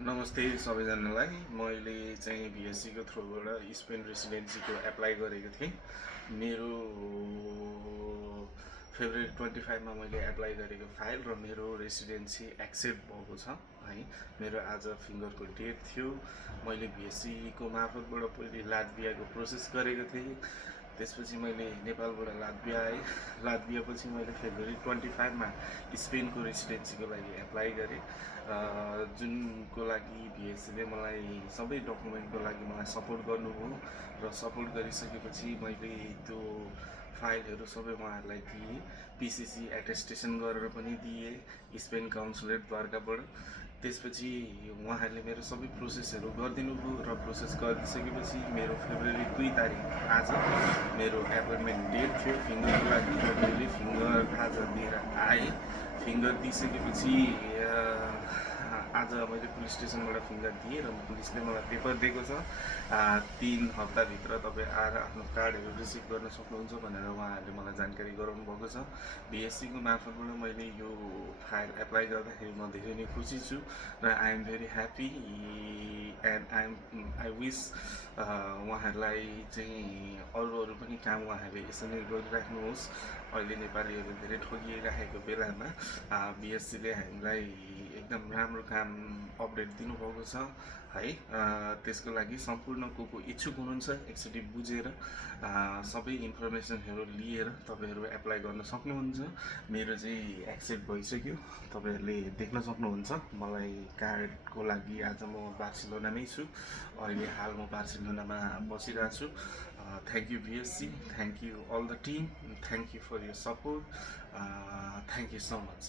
नमस्ते सबैजनालाई। मैले चाहिँ भिएससीको थ्रुबाट स्पेन रेसिडेन्सीको एप्लाई गरेको थिएँ। मेरो फेब्रुअरी 25मा मैले एप्लाई गरेको फाइल र मेरो रेसिडेन्सी एक्सेप्ट भएको छ है। मेरो आज फिङ्गरको डेट थियो। मैले भिएससीको मार्फतबाट पहिले लात्भियाको प्रोसेस गरेको थिएँ। त्यसपछि मैले नेपालबाट लात्भिया आएँ। लात्भियापछि मैले फेब्रुअरी 25मा स्पेनको रेसिडेन्सीको लागि एप्लाई गरेँ, जुनको लागि भिएससीले मलाई सबै डकुमेन्टको लागि मलाई सपोर्ट गर्नुभयो र सपोर्ट गरिसकेपछि मैले त्यो फाइलहरू सबै उहाँहरूलाई दिएँ। पिसिसी एटेस्टेसन गरेर पनि दिएँ स्पेन काउन्सुलेट द्वारकाबाट। त्यसपछि उहाँहरूले मेरो सबै प्रोसेसहरू गरिदिनु भयो र प्रोसेस गरिसकेपछि मेरो फेब्रुअरी 2 तारिक आज मेरो एपोइन्टमेन्ट डेट थियो फिङ्गरको लागि र मैले फिङ्गर आज दिएर आएँ। फिङ्गर दिइसकेपछि आज मैले पुलिस स्टेसनबाट फिङ्गर दिएँ र पुलिसले मलाई पेपर दिएको छ 3 हप्ताभित्र तपाईँ आएर आफ्नो कार्डहरू रिसिभ गर्न सक्नुहुन्छ भनेर उहाँहरूले मलाई जानकारी गराउनु भएको छ। भिएससीको मार्फतबाट मैले यो फाइल एप्लाई गर्दाखेरि म धेरै नै खुसी छु र I am very happy and I wish उहाँहरूलाई चाहिँ अरू पनि काम उहाँहरूले यसरी नै गरिराख्नुहोस्। अहिले नेपालीहरू धेरै ठगिराखेको बेलामा भिएससीले हामीलाई एकदम राम्रो काम अपडेट दिनुभएको छ है। त्यसको लागि सम्पूर्ण को इच्छुक हुनुहुन्छ एकचोटि बुझेर सबै इन्फर्मेसनहरू लिएर तपाईँहरू एप्लाई गर्न सक्नुहुन्छ। मेरो चाहिँ एक्सेप्ट भइसक्यो, तपाईँहरूले देख्न सक्नुहुन्छ। मलाई कार्डको लागि आज म बार्सिलोनामै छु। अहिले हाल म बार्सिलोनामा बसिरहेको छु। Thank you VSC, thank you all the team, thank you for your support, thank you so much.